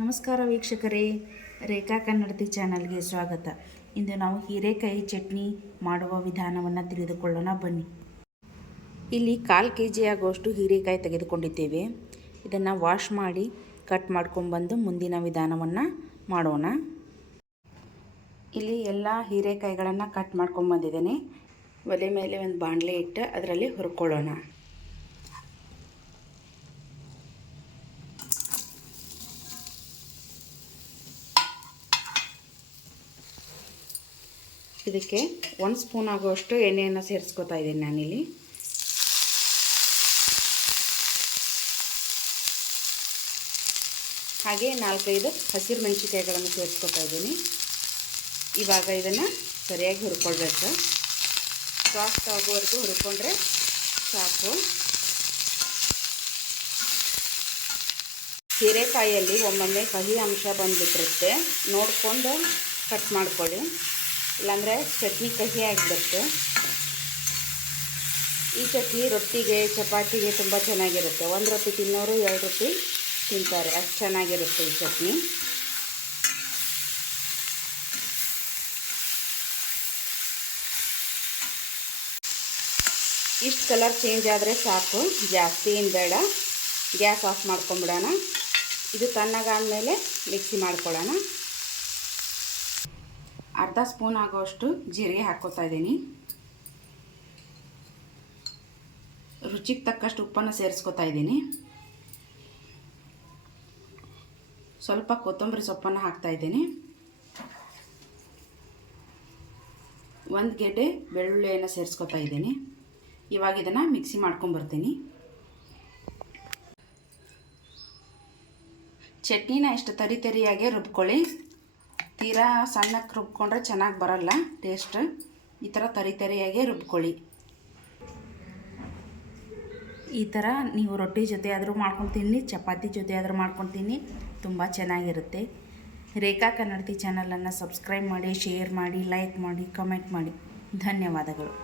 ನಮಸ್ಕಾರ ವೀಕ್ಷಕರೇ, ರೇಖಾ ಕನ್ನಡತಿ ಚಾನಲ್ಗೆ ಸ್ವಾಗತ. ಇಂದು ನಾವು ಹೀರೆಕಾಯಿ ಚಟ್ನಿ ಮಾಡುವ ವಿಧಾನವನ್ನು ತಿಳಿದುಕೊಳ್ಳೋಣ ಬನ್ನಿ. ಇಲ್ಲಿ 1/4 kg ಆಗುವಷ್ಟು ಹೀರೆಕಾಯಿ ತೆಗೆದುಕೊಂಡಿದ್ದೇವೆ. ಇದನ್ನು ವಾಶ್ ಮಾಡಿ ಕಟ್ ಮಾಡ್ಕೊಂಡ್ಬಂದು ಮುಂದಿನ ವಿಧಾನವನ್ನು ಮಾಡೋಣ. ಇಲ್ಲಿ ಎಲ್ಲ ಹೀರೆಕಾಯಿಗಳನ್ನು ಕಟ್ ಮಾಡ್ಕೊಂಡ್ಬಂದಿದ್ದೇನೆ. ಒಲೆ ಮೇಲೆ ಒಂದು ಬಾಣಲೆ ಇಟ್ಟು ಅದರಲ್ಲಿ ಹುರ್ಕೊಳ್ಳೋಣ. ಇದಕ್ಕೆ 1 ಸ್ಪೂನ್ ಆಗುವಷ್ಟು ಎಣ್ಣೆಯನ್ನು ಸೇರಿಸ್ಕೊತಾ ಇದ್ದೀನಿ ನಾನಿಲ್ಲಿ. ಹಾಗೆ 4-5 ಹಸಿರು ಮೆಣಸಿನಕಾಯಿಗಳನ್ನು ಸೇರಿಸ್ಕೊತಾ ಇದ್ದೀನಿ. ಇವಾಗ ಇದನ್ನು ಸರಿಯಾಗಿ ಹುರ್ಕೊಳ್ಬೇಕು. ಸಾಫ್ಟ್ ಆಗೋವರೆಗೂ ಹುರ್ಕೊಂಡ್ರೆ ಸಾಕು. ಹೀರೆಕಾಯಿಯಲ್ಲಿ ಒಮ್ಮೊಮ್ಮೆ ಕಹಿ ಅಂಶ ಬಂದುಬಿಟ್ಟಿರುತ್ತೆ, ನೋಡಿಕೊಂಡು ಕಟ್ ಮಾಡ್ಕೊಳ್ಳಿ, ಇಲ್ಲಾಂದರೆ ಚಟ್ನಿ ಕಹಿ ಆಗಿಬಿಡುತ್ತೆ. ಈ ಚಟ್ನಿ ರೊಟ್ಟಿಗೆ ಚಪಾತಿಗೆ ತುಂಬ ಚೆನ್ನಾಗಿರುತ್ತೆ. 1 ರೊಟ್ಟಿ ತಿನ್ನೋರು 2 ರೊಟ್ಟಿ ತಿಂತಾರೆ, ಅಷ್ಟು ಚೆನ್ನಾಗಿರುತ್ತೆ ಈ ಚಟ್ನಿ. ಇಷ್ಟು ಕಲರ್ ಚೇಂಜ್ ಆದರೆ ಸಾಕು, ಜಾಸ್ತಿ ಏನು ಬೇಡ. ಗ್ಯಾಸ್ ಆಫ್ ಮಾಡ್ಕೊಂಬಿಡೋಣ. ಇದು ತಣ್ಣಗಾದ್ಮೇಲೆ ಮಿಕ್ಸಿ ಮಾಡ್ಕೊಳ್ಳೋಣ. 1/2 ಸ್ಪೂನ್ ಆಗೋಷ್ಟು ಜೀರಿಗೆ ಹಾಕ್ಕೋತಾ ಇದ್ದೀನಿ. ರುಚಿಗೆ ತಕ್ಕಷ್ಟು ಉಪ್ಪನ್ನು ಸೇರಿಸ್ಕೊತಾ ಇದ್ದೀನಿ. ಸ್ವಲ್ಪ ಕೊತ್ತಂಬರಿ ಸೊಪ್ಪನ್ನು ಹಾಕ್ತಾ ಇದ್ದೀನಿ. 1 ಗೆಡ್ಡೆ ಬೆಳ್ಳುಳ್ಳಿಯನ್ನು ಸೇರಿಸ್ಕೊತಾ ಇದ್ದೀನಿ. ಇವಾಗ ಇದನ್ನು ಮಿಕ್ಸಿ ಮಾಡ್ಕೊಂಬರ್ತೀನಿ. ಚಟ್ನಿನ ಇಷ್ಟು ತರಿಯಾಗಿ ರುಬ್ಕೊಳ್ಳಿ. ತೀರಾ ಸಣ್ಣಕ್ಕೆ ರುಬ್ಕೊಂಡ್ರೆ ಚೆನ್ನಾಗಿ ಬರಲ್ಲ ಟೇಸ್ಟ್. ಈ ಥರ ತರಿಯಾಗಿ ರುಬ್ಕೊಳ್ಳಿ. ಈ ಥರ ನೀವು ರೊಟ್ಟಿ ಜೊತೆ ಆದರೂ ಮಾಡ್ಕೊಂಡು ತಿನ್ನಿ, ಚಪಾತಿ ಜೊತೆ ಆದರೂ ಮಾಡ್ಕೊಂಡು ತಿನ್ನಿ, ತುಂಬ ಚೆನ್ನಾಗಿರುತ್ತೆ. ರೇಖಾ ಕನ್ನಡತಿ ಚಾನಲನ್ನು ಸಬ್ಸ್ಕ್ರೈಬ್ ಮಾಡಿ, ಶೇರ್ ಮಾಡಿ, ಲೈಕ್ ಮಾಡಿ, ಕಮೆಂಟ್ ಮಾಡಿ. ಧನ್ಯವಾದಗಳು.